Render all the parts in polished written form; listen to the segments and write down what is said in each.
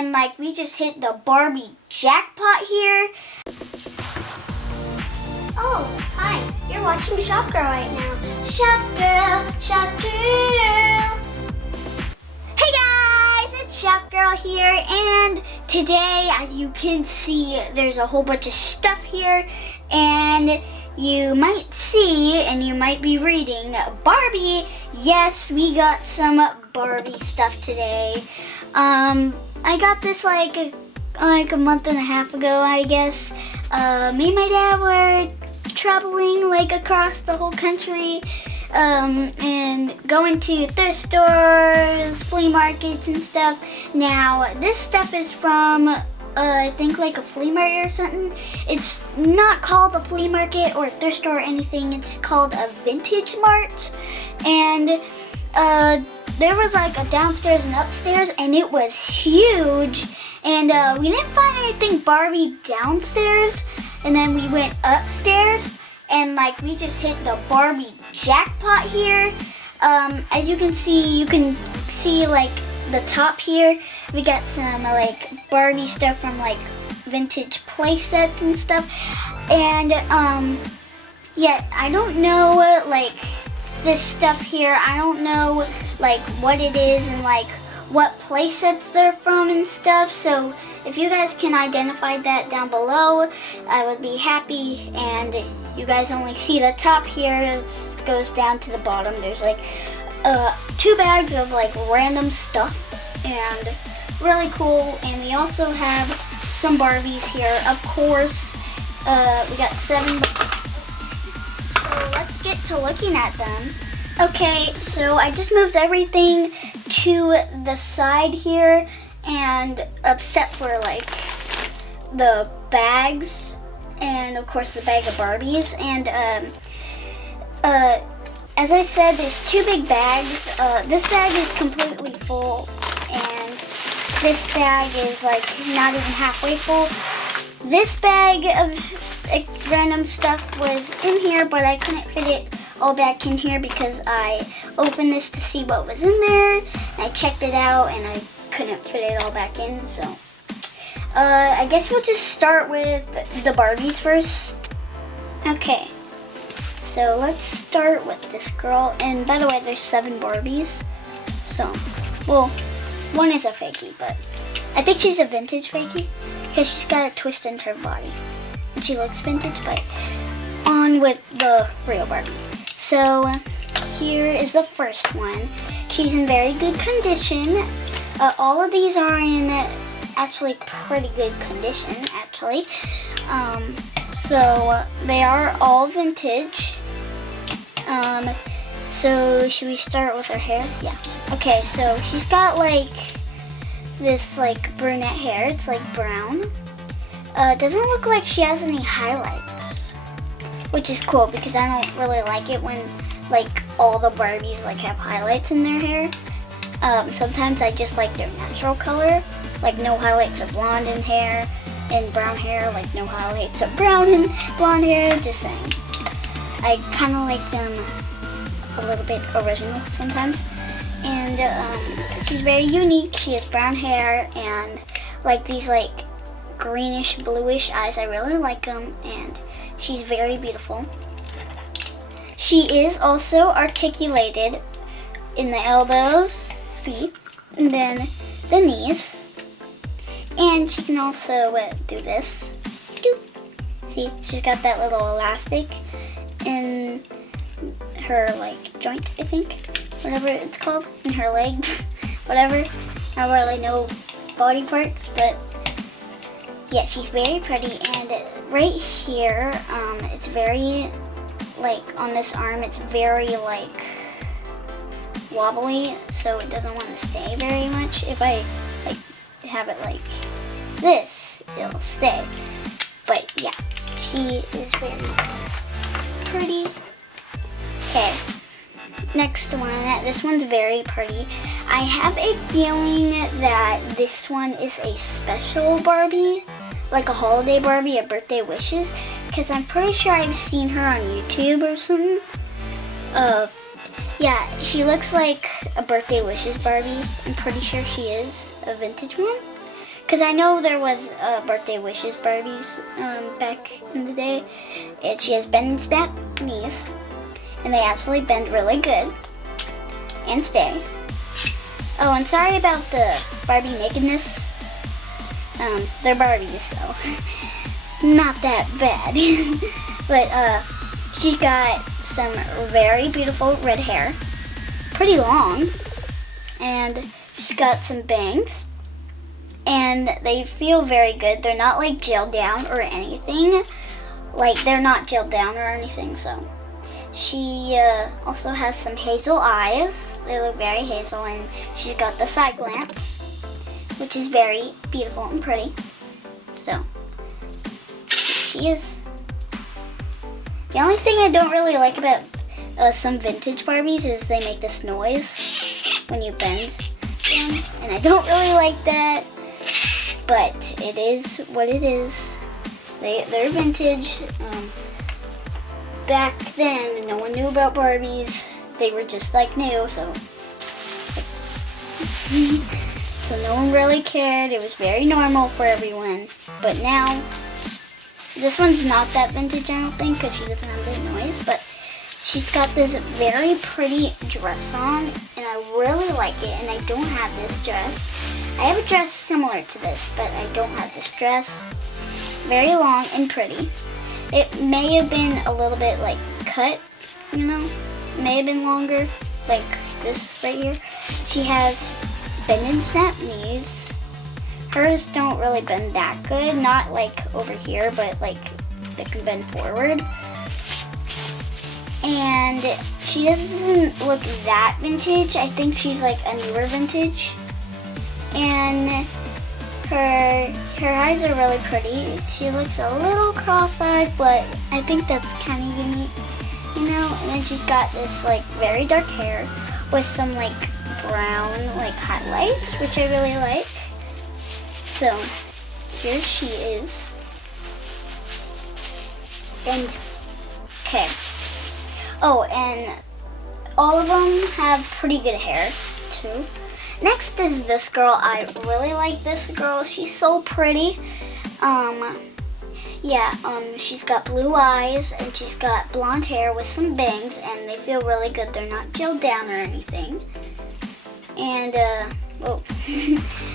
and like we just hit the Barbie jackpot here. Oh, hi, you're watching Shop Girl right now. Shop Girl, Shop Girl. Hey guys, it's Shop Girl here, and today, as you can see, there's a whole bunch of stuff here, and you might see, and you might be reading, Barbie. Yes, we got some Barbie stuff today. I got this like a month and a half ago, I guess. Me and my dad were traveling like across the whole country, and going to thrift stores, flea markets and stuff. Now, this stuff is from I think like a flea market or something. It's not called a flea market or a thrift store or anything. It's called a vintage mart. And there was like a downstairs and upstairs, and it was huge. And we didn't find anything Barbie downstairs. And then we went upstairs, and like we just hit the Barbie jackpot here. As you can see like the top here. We got some like Barbie stuff from like vintage playsets and stuff. And yeah, I don't know like this stuff here. I don't know like what it is and like what playsets they're from and stuff. So if you guys can identify that down below, I would be happy. And you guys only see the top here. It goes down to the bottom. There's like 2 bags of like random stuff, and really cool. And we also have some Barbies here, of course. We got 7. So let's get to looking at them. Okay, so I just moved everything to the side here, and except for like the bags and of course the bag of Barbies. And as I said, there's 2 big bags. This bag is completely full, and this bag is like not even halfway full. This bag of random stuff was in here, but I couldn't fit it all back in here because I opened this to see what was in there, and I checked it out, and I couldn't fit it all back in. So I guess we'll just start with the Barbies first. Okay. So let's start with this girl. And by the way, there's 7 Barbies. So, well, 1 is a fakie, but I think she's a vintage fakie because she's got a twist in her body. And she looks vintage, but on with the real Barbie. So here is the first one. She's in very good condition. All of these are in actually pretty good condition, actually. So they are all vintage. So should we start with her hair? Yeah. Okay, so she's got like this like brunette hair. It's like brown. It doesn't look like she has any highlights, which is cool because I don't really like it when like all the Barbies like have highlights in their hair. Sometimes I just like their natural color, like no highlights of blonde in hair and brown hair, like no highlights of brown and blonde hair, just saying. I kind of like them a little bit original sometimes. And she's very unique. She has brown hair and like these like greenish bluish eyes. I really like them, and she's very beautiful. She is also articulated in the elbows, see, and then the knees. And she can also do this. See, she's got that little elastic in her like joint, I think, whatever it's called, in her leg, whatever. I don't really know body parts, but yeah, she's very pretty. And right here, it's very like on this arm, it's very like wobbly, so it doesn't want to stay very much. If I like have it like this, it'll stay. But yeah, she is very pretty. Okay, next one. This one's very pretty. I have a feeling that this one is a special Barbie, like a holiday Barbie, a birthday wishes, because I'm pretty sure I've seen her on YouTube or something. Yeah, she looks like a birthday wishes Barbie. I'm pretty sure she is a vintage one. because I know there was birthday wishes Barbies back in the day, and she has bend and snap knees, and they actually bend really good and stay. Oh, and sorry about the Barbie nakedness. They're Barbies, so not that bad. But she got some very beautiful red hair, pretty long, and she's got some bangs, and they feel very good. They're not like gelled down or anything. They're not gelled down or anything, so. She also has some hazel eyes. They look very hazel, and she's got the side glance, which is very beautiful and pretty. So, she is. The only thing I don't really like about some vintage Barbies is they make this noise when you bend them, and I don't really like that, but it is what it is. They're vintage. Back then, no one knew about Barbies. They were just like new, so no one really cared. It was very normal for everyone. But now, this one's not that vintage, I don't think, because she doesn't have the noise. But she's got this very pretty dress on, and I really like it. And I don't have this dress. I have a dress similar to this, but I don't have this dress. Very long and pretty. It may have been a little bit cut, you know, may have been longer, like this right here. She has bend and snap knees. Hers don't really bend that good, not like over here, but they can bend forward. And she doesn't look that vintage. I think she's like a newer vintage. And her eyes are really pretty. She looks a little cross-eyed, but I think that's kind of unique, you know? And then she's got this very dark hair with some brown highlights, which I really like. So here she is. And okay. Oh, and all of them have pretty good hair too. Next is this girl. I really like this girl. She's so pretty. She's got blue eyes, and she's got blonde hair with some bangs, and they feel really good. They're not gelled down or anything. And, and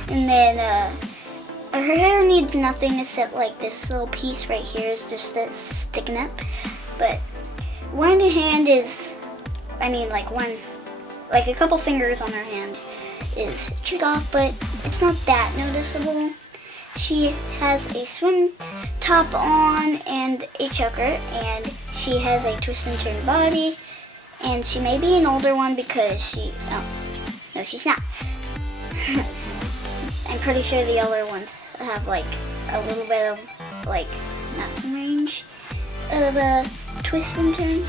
then, her hair needs nothing except this little piece right here is just sticking up. But one hand is, a couple fingers on her hand is chewed off, but it's not that noticeable. She has a swim top on and a choker, and she has a twist and turn body, and she may be an older one because no, she's not. I'm pretty sure the older ones have a little bit of not some range of twist and turn.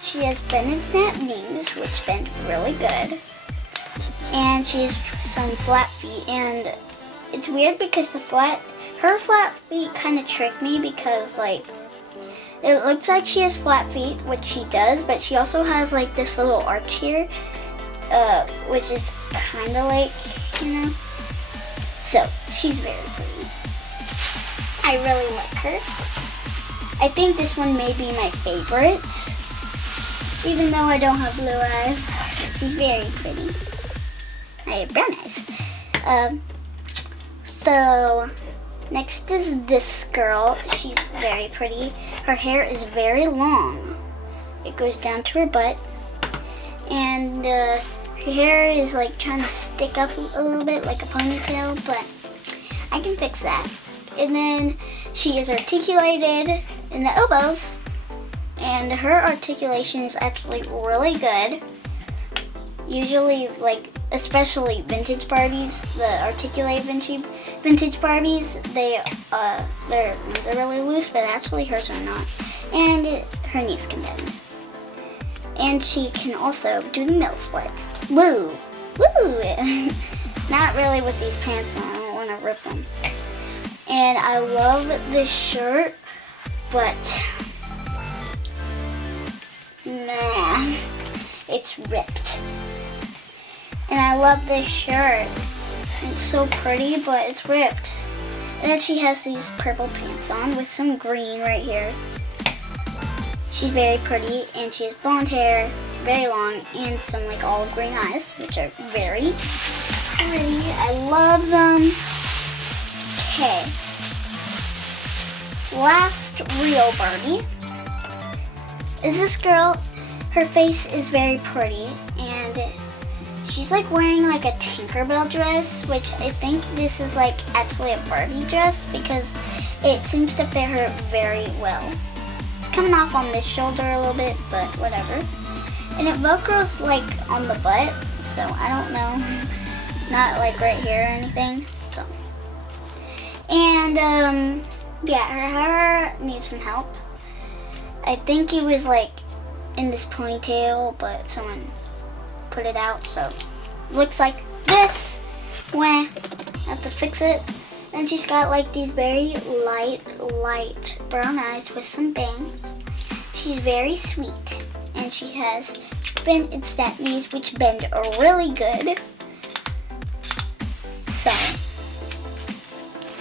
She has bend and snap knees, which bend really good. And she has some flat feet, and it's weird because her flat feet kind of trick me because it looks like she has flat feet, which she does, but she also has this little arch here, which is kind of you know. So she's very pretty. I really like her. I think this one may be my favorite, even though I don't have blue eyes. She's very pretty. I have brown eyes. So next is this girl. She's very pretty. Her hair is very long. It goes down to her butt, and her hair is trying to stick up a little bit like a ponytail, but I can fix that. And then she is articulated in the elbows, and her articulation is actually really good. Usually, especially vintage Barbies, the articulated vintage Barbies, their knees are really loose, but actually hers are not. And her knees can bend. And she can also do the middle split. Woo! Woo! Not really with these pants on. I don't want to rip them. And I love this shirt, but man, it's ripped. And I love this shirt, It's so pretty, but it's ripped. And then she has these purple pants on with some green right here. She's very pretty, and she has blonde hair, very long, and some like olive green eyes, which are very pretty. I love them. Okay. Last real Barbie is this girl. Her face is very pretty, and she's like wearing like a Tinkerbell dress, which I think this is like actually a Barbie dress because it seems to fit her very well. It's coming off on this shoulder a little bit, but whatever. And it velcros like on the butt, so I don't know. Not like right here or anything. So. And yeah, her hair needs some help. I think it was like in this ponytail, but someone put it out, so looks like this. Wah, have to fix it. And she's got like these very light brown eyes with some bangs. She's very sweet, and she has bent and snap knees, which bend really good. So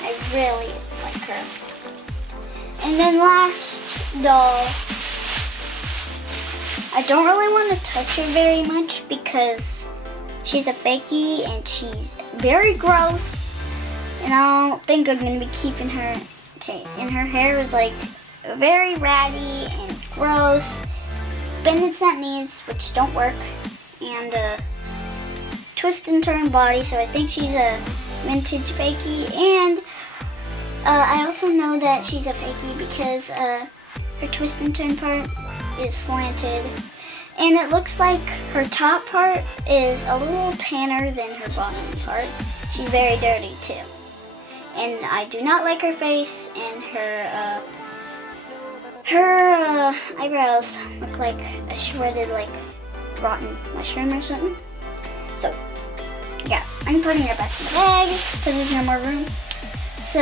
I really like her. And then last doll, I don't really want to touch her very much because she's a fakie and she's very gross, and I don't think I'm going to be keeping her. Okay, and her hair is like very ratty and gross, bend and snap knees, which don't work, and twist and turn body, so I think she's a vintage fakie. And I also know that she's a fakie because her twist and turn part is slanted, and it looks like her top part is a little tanner than her bottom part. She's very dirty too, and I do not like her face, and her eyebrows look like a shredded like rotten mushroom or something. So yeah, I'm putting her back in the bag because there's no more room. So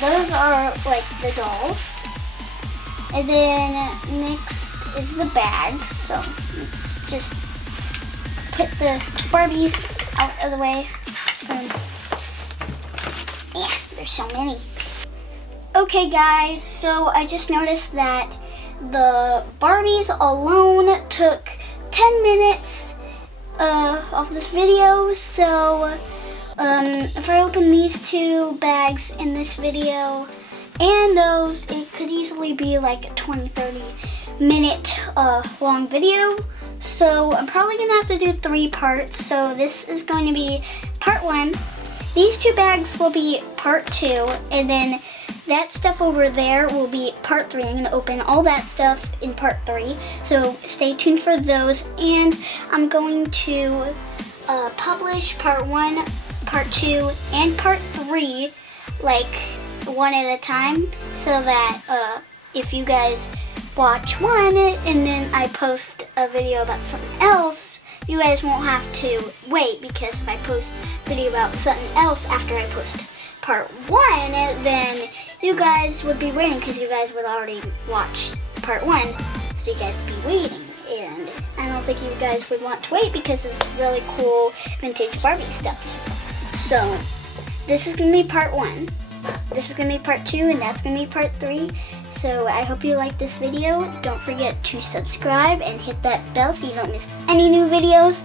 those are like the dolls. And then next is the bags. So let's just put the Barbies out of the way. Yeah, there's so many. Okay guys, so I just noticed that the Barbies alone took 10 minutes of this video. So if I open these two bags in this video and those, it could easily be like a 20-30 minute long video. So I'm probably gonna have to do 3 parts. So this is going to be part 1. These 2 bags will be part 2, and then that stuff over there will be part 3. I'm gonna open all that stuff in part 3. So stay tuned for those, and I'm going to publish part 1, part 2, and part 3 like one at a time, so that if you guys watch one and then I post a video about something else, you guys won't have to wait, because if I post a video about something else after I post part 1, then you guys would be waiting because you guys would already watch part 1, so you guys would be waiting, and I don't think you guys would want to wait because it's really cool vintage Barbie stuff. So this is going to be part 1. This is going to be part 2, and that's going to be part 3. So I hope you like this video. Don't forget to subscribe and hit that bell so you don't miss any new videos.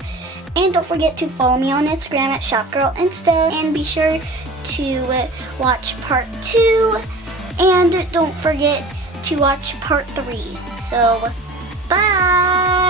And don't forget to follow me on Instagram at ShopGirlInsta. And be sure to watch part 2. And don't forget to watch part 3. So, bye!